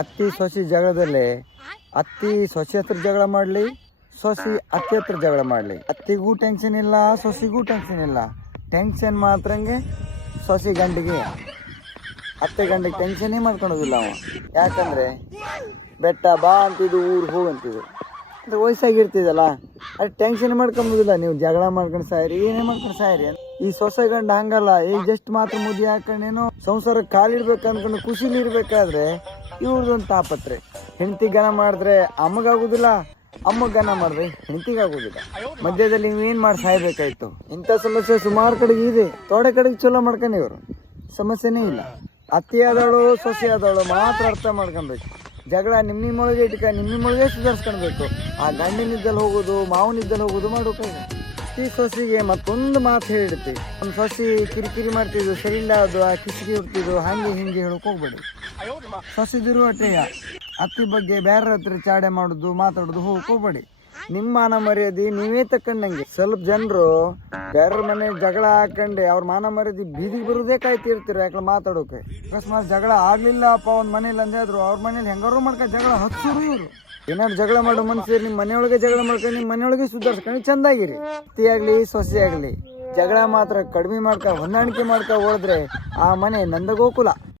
ಅತ್ತಿ ಸೊಸಿ ಜಗಳದಲ್ಲಿ ಅತ್ತಿ ಸೊಸಿ ಹತ್ರ ಜಗಳ ಮಾಡಲಿ, ಸೊಸಿ ಅತ್ತಿ ಹತ್ರ ಜಗಳ ಮಾಡಲಿ, ಅತ್ತಿಗೂ ಟೆನ್ಷನ್ ಇಲ್ಲ, ಸೊಸಿಗೂ ಟೆನ್ಷನ್ ಇಲ್ಲ. ಟೆನ್ಷನ್ ಮಾತ್ರಂಗೆ ಸೊಸಿ ಗಂಡಿಗೆ, ಅತ್ತೆ ಗಂಡಿಗೆ ಟೆನ್ಷನ್ನೇ ಮಾಡ್ಕೊಳೋದಿಲ್ಲ ಅವ. ಯಾಕಂದರೆ ಬೆಟ್ಟ ಬಾ ಅಂತಿದ್ದು, ಊರಿಗೆ ಹೋಗಂತಿದ್ದು. ಅಂದರೆ ವಯಸ್ಸಾಗಿರ್ತಿದಲ್ಲ, ಅದು ಟೆನ್ಷನ್ ಮಾಡ್ಕೊಂಬೋದಿಲ್ಲ. ನೀವು ಜಗಳ ಮಾಡ್ಕೊಂಡು ಸಾಯಿರಿ, ಏನೇ ಮಾಡ್ಕೊಂಡು ಸಾಯಿರಿ. ಈ ಸೊಸೆ ಗಂಡ ಹಂಗಲ್ಲ. ಈಗ ಜಸ್ಟ್ ಮಾತ್ರ ಮುದಿ ಹಾಕೊಂಡೇನೋ ಸಂಸಾರಕ್ಕೆ ಕಾಲಿಡ್ಬೇಕು ಅನ್ಕೊಂಡು ಖುಷಿಲಿ ಇರ್ಬೇಕಾದ್ರೆ ಇವ್ರದೊಂದು ತಾಪತ್ರೆ. ಹೆಂಡತಿ ಗನ ಮಾಡಿದ್ರೆ ಅಮ್ಮಗಾಗೋದಿಲ್ಲ, ಅಮ್ಮಗೆ ಗನ ಮಾಡಿದ್ರೆ ಹೆಂಡತಿಗಾಗೋದಿಲ್ಲ. ಮಧ್ಯದಲ್ಲಿ ನೀವೇನು ಮಾಡಿ ಸಾಯ್ಬೇಕಾಯ್ತು. ಇಂಥ ಸಮಸ್ಯೆ ಸುಮಾರು ಕಡೆಗೆ ಇದೆ. ತೋಡೆ ಕಡೆಗೆ ಚಲೋ ಮಾಡ್ಕೊಂಡು ಇವರು ಸಮಸ್ಯೆನೇ ಇಲ್ಲ. ಅತ್ತಿ ಆದವಳು ಸೊಸೆ ಆದವಳು ಮಾತ್ರ ಅರ್ಥ ಮಾಡ್ಕೊಬೇಕು. ಜಗಳ ನಿಮ್ಮೊಳಗೆ ಇಟ್ಕ ನಿಮ್ಮೊಳಗೆ ಸುಧಾರಿಸ್ಕೊಳ್ಬೇಕು. ಆ ಗಂಡಿನಿದ್ದಲ್ಲಿ ಹೋಗೋದು, ಮಾವನಿದ್ದಲ್ಲಿ ಹೋಗೋದು ಮಾಡೋಕಾಗ. ಈ ಸೊಸಿಗೆ ಮತ್ತೊಂದು ಮಾತು ಹೇಳಿಡ್ತಿ. ನಮ್ಮ ಸೊಸಿ ಕಿರಿಕಿರಿ ಮಾಡ್ತಿದ್ದು, ಸರಿ ಇಲ್ಲ ಅದು, ಆ ಕಿಸಿಗೆ ಹುಡ್ತಿದ್ದು, ಹಾಗೆ ಹಿಂಗೆ ಹೇಳೋಕೆ ಹೋಗ್ಬೇಡಿ. ಸೊಸಿದಿರು ಅಟ್ಟೆಯ ಅತ್ತಿ ಬಗ್ಗೆ ಬೇರೆ ಹತ್ರ ಚಾಡೆ ಮಾಡೋದು, ಮಾತಾಡೋದು ಹೋಗ್ಬೇಡಿ. ನಿಮ್ಮ ಮಾನ ಮರ್ಯಾದೆ ನೀವೇ ತಕ್ಕಂಡಂಗೆ. ಸ್ವಲ್ಪ ಜನರು ಬೇರೆ ಮನೆ ಜಗಳ ಹಾಕೊಂಡೆ ಅವ್ರ ಮಾನ ಮರ್ಯಾದೆ ಬೀದಿಗೆ ಬರೋದೇ ಕಾಯ್ತಿರ್ತೀರ. ಯಾಕಂದ್ರೆ ಮಾತಾಡೋಕೆ ಅಕಸ್ಮಾತ್ ಜಗಳ ಆಗ್ಲಿಲ್ಲಪ್ಪ ಒಂದು ಮನೇಲಿ ಅಂದಾದ್ರು ಅವ್ರ ಮನೇಲಿ ಹೆಂಗಾರು ಮಾಡ್ಕೊ ಜಗಳ ಹಚ್ಚೋರು ಇವರು. ಏನಾದ್ರು ಜಗಳ ಮಾಡೋ ಮನುಷ್ಯರು ನಿಮ್ಮ ಮನೆಯೊಳಗೆ ಜಗಳ ಮಾಡ್ಕೊಂಡು ನಿಮ್ಮ ಮನೆಯೊಳಗೆ ಸುಧಾರಿಸ್ಕೊಂಡು ಚಂದಾಗಿರಿ. ಅತ್ತಿ ಆಗಲಿ ಸೊಸೆ ಆಗಲಿ ಜಗಳ ಮಾತ್ರ ಕಡಿಮೆ ಮಾಡ್ಕೊ ಹೊಂದಾಣಿಕೆ ಮಾಡ್ಕೊ ಹೋದ್ರೆ ಆ ಮನೆ ನಂದಗೋಕುಲ.